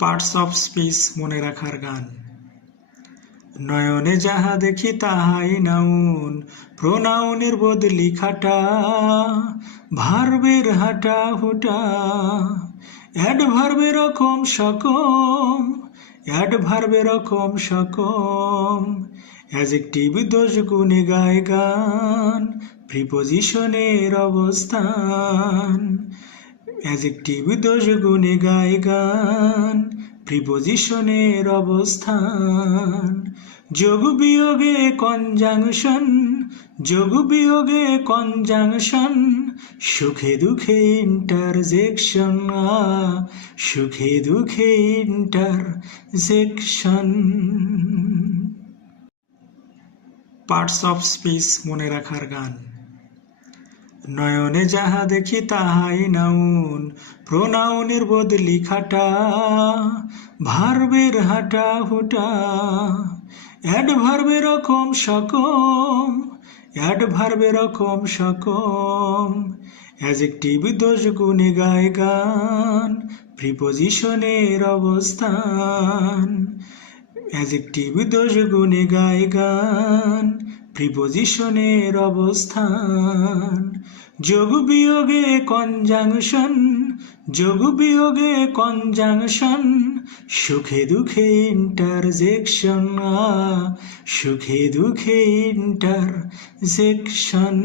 Parts of speech মনে রাখার গান। নয়নে যাহা দেখি তাহাই নাউন, প্রোনাউনের বদলি খাটা, ভার্বের হাঁটা হুটা, অ্যাডভার্বের রকম সকম, অ্যাডভার্বের রকম সকম, অ্যাজেক্টিভ দোষ গুণে গায় গান, প্রিপোজিশনের অবস্থান, অ্যাজেক্টিভ দোষ গুণে গায় গান, প্রিপোজিশনের অবস্থান, যোগ বিয়োগে কনজাংশন, যোগ বিয়োগে কনজাংশন, সুখে দুঃখে ইন্টারজেকশন, সুখে দুঃখে ইন্টারজেকশন। পার্টস অফ স্পিচ মনে রাখার গান। নয়নে যাহা দেখি তাহাই নাউন, প্রোনাউনের বদলি খাটা, ভার্বের হাঁটা হুটা, অ্যাডভার্বের রকম সকম, অ্যাডভার্বের রকম সকম, অ্যাজেক্টিভ দোষ গুণে গায় গান, প্রিপোজিশনের অবস্থান, অ্যাজেক্টিভ দোষ গুণে গায় গান, প্রিপোজিশনের অবস্থান, যোগ বিয়োগে কনজাংশন, যোগ বিয়োগে কনজাংশন, সুখে দুঃখে ইন্টারজেকশন, সুখে দুঃখে ইন্টারজেকশন।